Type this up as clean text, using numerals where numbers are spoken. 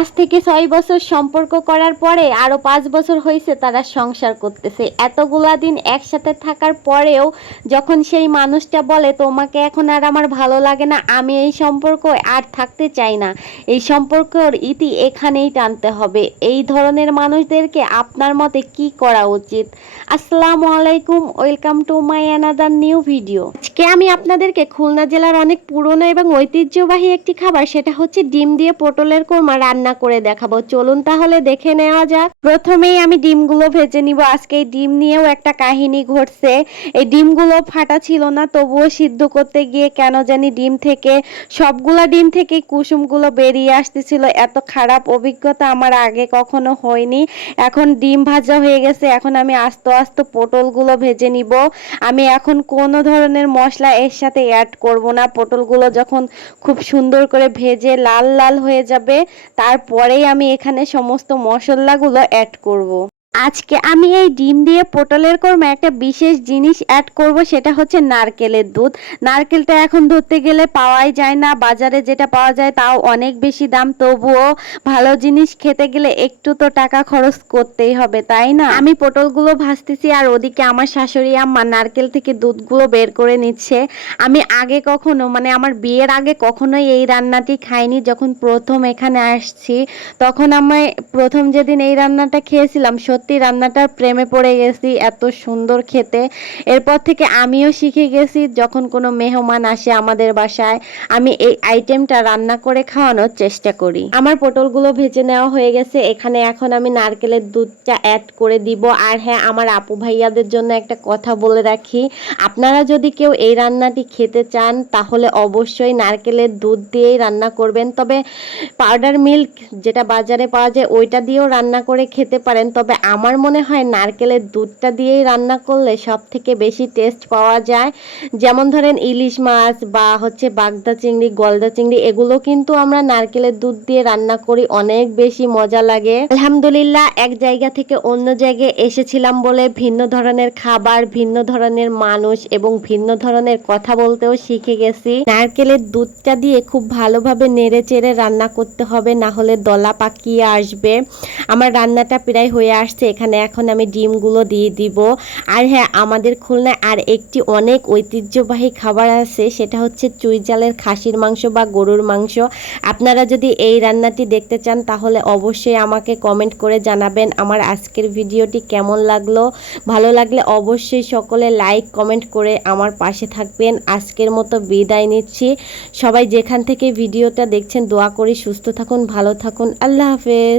5 থেকে 6 বছর সম্পর্ক করার পরে আরো 5 বছর হয়েছে তারা সংসার করতেছে। এতগুলা দিন একসাথে থাকার পরেও যখন সেই মানুষটা বলে তোমাকে এখন আর আমার ভালো লাগে না, আমি এই সম্পর্ক আর থাকতে চাই না, এই সম্পর্কের ইতি এখানেই টানতে হবে, এই ধরনের মানুষদেরকে আপনার মতে কি করা উচিত? আসসালামু আলাইকুম, welcome to my another new video. আজকে আমি আপনাদেরকে খুলনা জেলার অনেক পুরনো এবং ঐতিহ্যবাহী একটি খাবার, সেটা হচ্ছে ডিম দিয়ে পটলের কোরমা রান্না করে দেখাবো। চলুন তাহলে দেখে নেওয়া যাক। প্রথমেই আমি ডিমগুলো ভেজে নিব। আজকে এই ডিম নিয়েও একটা কাহিনী ঘটছে। এই ডিমগুলো ফাটা ছিল না, তবুও সিদ্ধ করতে গিয়ে কেন জানি ডিম থেকে, সবগুলা ডিম থেকে কুসুমগুলো বেরিয়ে আসতেছিল। এত খারাপ অভিজ্ঞতা আমার আগে কখনো হয়নি। এখন ডিম ভাজা হয়ে গেছে, এখন আমি আস্তে আস্তে পটলগুলো ভেজে নিব। আমি এখন কোনো ধরনের মশলা এর সাথে অ্যাড করব না। পটলগুলো যখন খুব সুন্দর করে ভেজে লাল লাল হয়ে যাবে, তারপরেই আমি এখানে সমস্ত মশলাগুলো অ্যাড করব। আজকে আমি এই ডিম দিয়ে পটলের কোরমা একটা বিশেষ জিনিস অ্যাড করব, সেটা হচ্ছে নারকেলের দুধ। নারকেলটা এখন ধরতে গেলে পাওয়াই যায় না, বাজারে যেটা পাওয়া যায় তাও অনেক বেশি দাম। তবুও ভালো জিনিস খেতে গেলে একটু তো টাকা খরচ করতেই হবে, তাই না? আমি পটলগুলো ভাজতেছি আর ওদিকে আমার শাশুড়ি আম্মা নারকেল থেকে দুধগুলো বের করে নিচ্ছে। আমি আগে কখনো, মানে আমার বিয়ের আগে কখনোই এই রান্নাটি খাইনি। যখন প্রথম এখানে আসছি তখন আমি প্রথম যেদিন এই রান্নাটা খেয়েছিলাম, সত্যি রান্নাটার প্রেমে পড়ে গেছি, এত সুন্দর খেতে। এরপর থেকে আমিও শিখে গেছি, যখন কোনো মেহমান আসে আমাদের বাসায় আমি এই আইটেমটা রান্না করে খাওয়ানোর চেষ্টা করি। আমার পটলগুলো ভেজে নেওয়া হয়ে গেছে। এখানে এখন আমি নারকেলের দুধটা অ্যাড করে দিব। আর হ্যাঁ, আমার আপু ভাইয়াদের জন্য একটা কথা বলে রাখি, আপনারা যদি কেউ এই রান্নাটি খেতে চান তাহলে অবশ্যই নারকেলের দুধ দিয়েই রান্না করবেন। তবে পাউডার মিল্ক যেটা বাজারে পাওয়া যায় ওইটা দিয়েও রান্না করে খেতে পারেন। তবে আমার মনে হয় নারকেলের দুধটা দিয়েই রান্না করলে সব থেকে বেশি টেস্ট পাওয়া যায়। যেমন ধরেন ইলিশ মাছ বা হচ্ছে বাগদা চিংড়ি, গলদা চিংড়ি, এগুলো কিন্তু আমরা নারকেলের দুধ দিয়ে রান্না করি, অনেক বেশি মজা লাগে। আলহামদুলিল্লাহ, এক জায়গা থেকে অন্য জায়গায় এসেছিলাম বলে ভিন্ন ধরনের খাবার, ভিন্ন ধরনের মানুষ এবং ভিন্ন ধরনের কথা বলতেও শিখে গেছি। নারকেলের দুধটা দিয়ে খুব ভালোভাবে নেড়ে চেড়ে রান্না করতে হবে, না হলে দলা পাকিয়ে আসবে। আমার রান্নাটা প্রায় হয়ে আসছে। এখানে এখন আমি ডিমগুলো দিয়ে দিব। আর হ্যাঁ, আমাদের খুলনায় আর একটি অনেক ঐতিহ্যবাহী খাবার আছে, সেটা হচ্ছে চুই ঝালের খাসির মাংস বা গরুর মাংস। আপনারা যদি এই রান্নাটি দেখতে চান তাহলে অবশ্যই আমাকে কমেন্ট করে জানাবেন আমার আজকের ভিডিওটি কেমন লাগলো। ভালো লাগলে অবশ্যই সকলে লাইক কমেন্ট করে আমার পাশে থাকবেন। আজকের মতো বিদায় নিচ্ছি। সবাই যেখান থেকে ভিডিওটা দেখছেন দোয়া করি সুস্থ থাকুন, ভালো থাকুন। আল্লাহ হাফেজ।